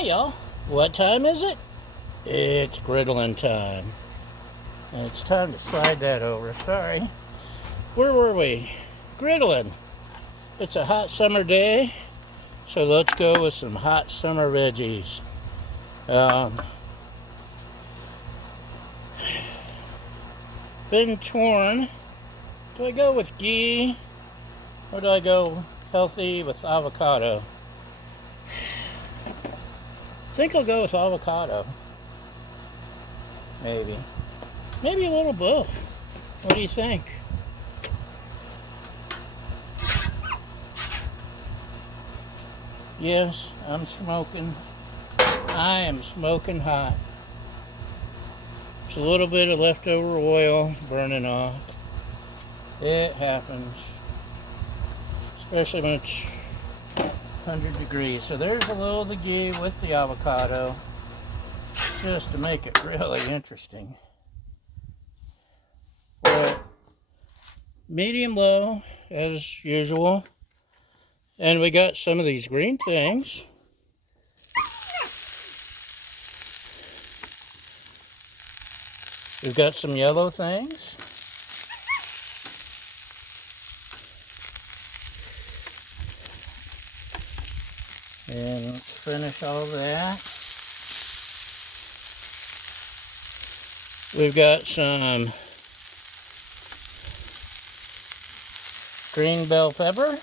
Hi, y'all. What time is it? It's griddling time. And it's time to slide that over. Sorry. Where were we? Griddling. It's a hot summer day, so let's go with some hot summer veggies. Been torn. Do I go with ghee or do I go healthy with avocado? I think I'll go with avocado. Maybe a little both. What do you think? Yes, I'm smoking. I am smoking hot. There's a little bit of leftover oil burning off. It happens, especially when it's 100 degrees. So there's a little of the ghee with the avocado, just to make it really interesting. But medium low as usual. And we got some of these green things. We've got some yellow things. And let's finish all that. We've got some green bell pepper.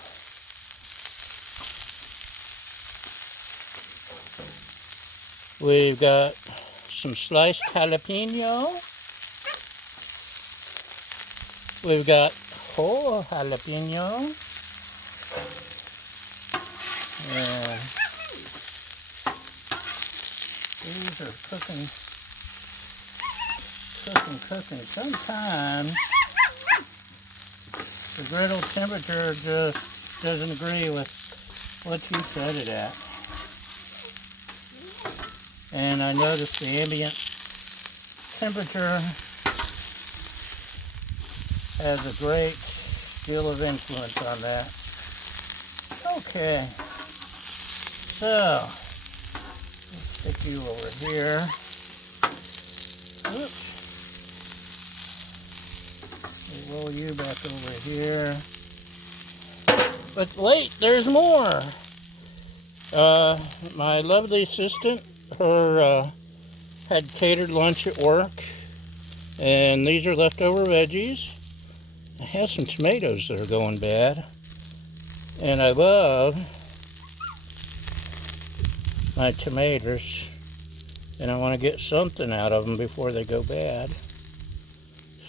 We've got some sliced jalapeno. We've got whole jalapeno. And these are cooking. Sometimes the griddle temperature just doesn't agree with what you set it at. And I noticed the ambient temperature has a great deal of influence on that. Okay, so let's stick you over here. Oops. We'll roll you back over here. But wait, there's more. My lovely assistant, had catered lunch at work, and these are leftover veggies. I have some tomatoes that are going bad, and I love my tomatoes, and I want to get something out of them before they go bad.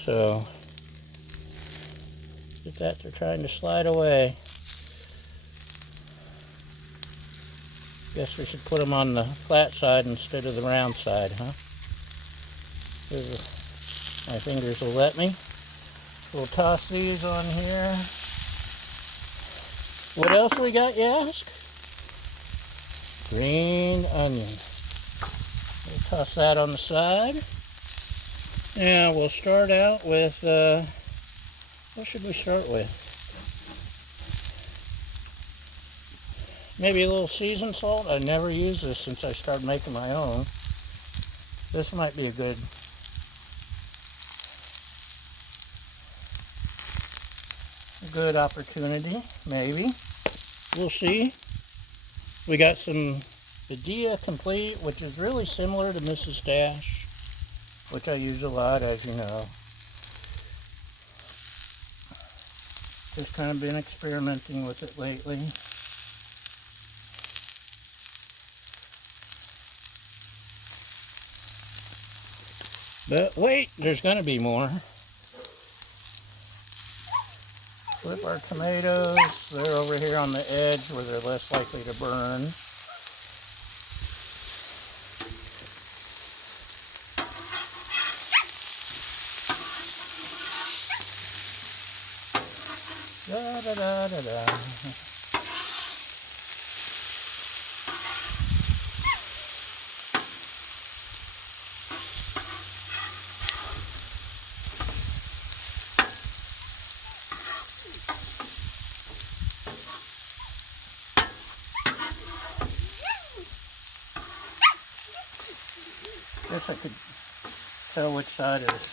So, get that, they're trying to slide away. Guess we should put them on the flat side instead of the round side, huh? My fingers will let me. We'll toss these on here. What else we got, you ask? Green onion. We'll toss that on the side. Now we'll start out with, what should we start with? Maybe a little seasoned salt. I never used this since I started making my own. This might be a good opportunity, maybe. We'll see. We got some Veggie Complete, which is really similar to Mrs. Dash, which I use a lot, as you know. Just kind of been experimenting with it lately. But wait, there's going to be more. Flip our tomatoes. They're over here on the edge where they're less likely to burn. Da da da da da. Guess I could tell which side is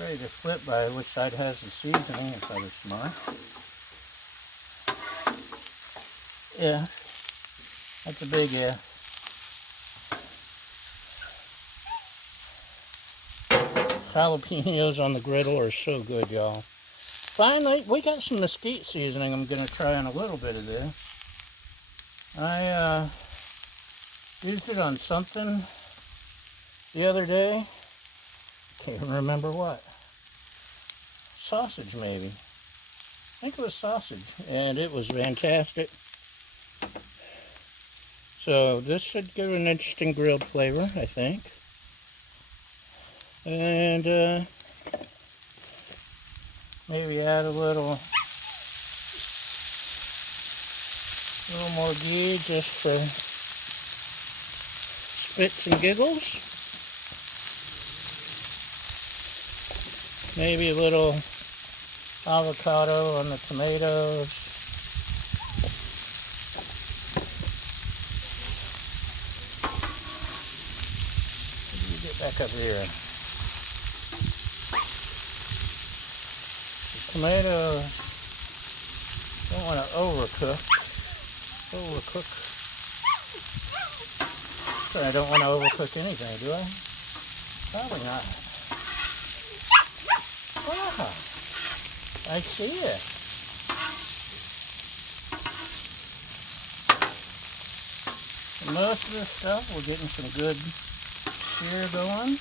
ready to flip by which side has the seasoning if I was smart. Yeah, that's a big if. Jalapenos on the griddle are so good, y'all. Finally, we got some mesquite seasoning I'm going to try on a little bit of this. I used it on something the other day. Can't remember what. Sausage, maybe. I think it was sausage, and it was fantastic. So this should give an interesting grilled flavor, I think. And maybe add a little more ghee just for spits and giggles. Maybe a little avocado on the tomatoes. Let me get back up here. The tomato, don't want to overcook. I don't want to overcook anything, do I? Probably not. Ah, I see it. And most of this stuff, we're getting some good sear going.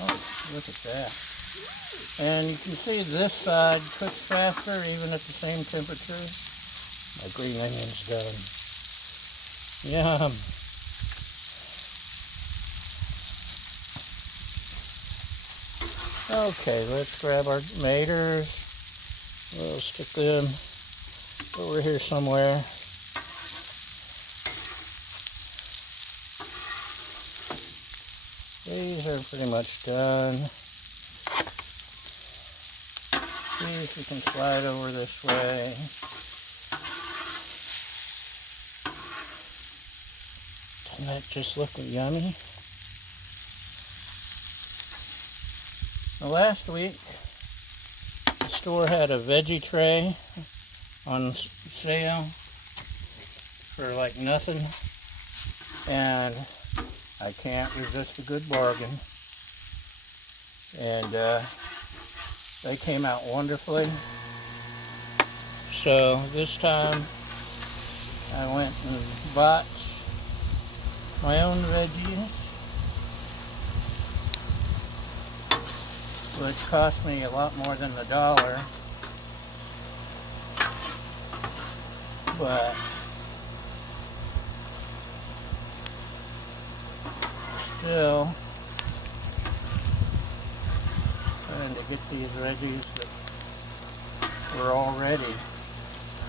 Oh, look at that. And you can see this side cooks faster even at the same temperature. My green onion's done. Yum. Okay, let's grab our tomatoes. We'll stick them over here somewhere. These are pretty much done. These we can slide over this way. Doesn't that just look yummy? Now, last week, the store had a veggie tray on sale for like nothing, and I can't resist a good bargain. And they came out wonderfully. So this time I went and bought my own veggies, which cost me a lot more than $1. But still trying to get these veggies that were already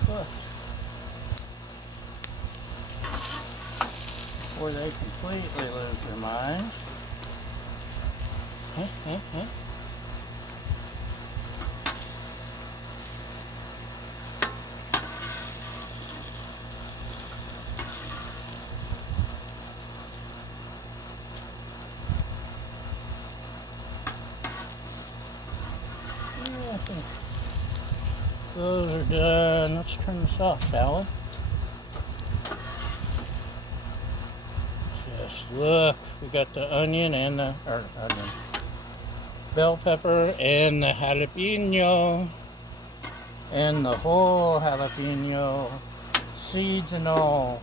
cooked before they completely lose their minds. Those are done. Let's turn this off, shall we? Just look, we got the onion and the bell pepper and the jalapeno and the whole jalapeno, seeds and all,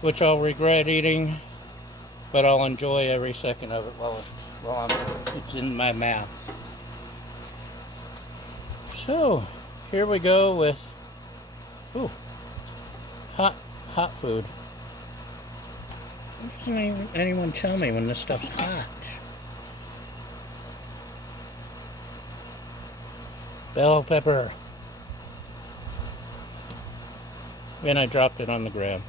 which I'll regret eating, but I'll enjoy every second of it while it's in my mouth. So here we go with hot food. Why doesn't anyone tell me when this stuff's hot? Bell pepper. And I dropped it on the ground.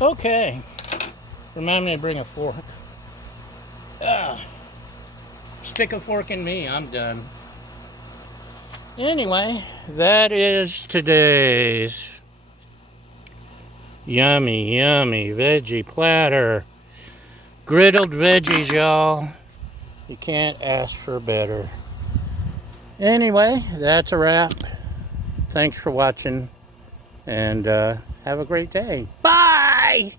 Okay. Remind me to bring a fork. Stick a fork in me. I'm done. Anyway, that is today's yummy, yummy veggie platter. Griddled veggies, y'all. You can't ask for better. Anyway, that's a wrap. Thanks for watching, and have a great day. Bye!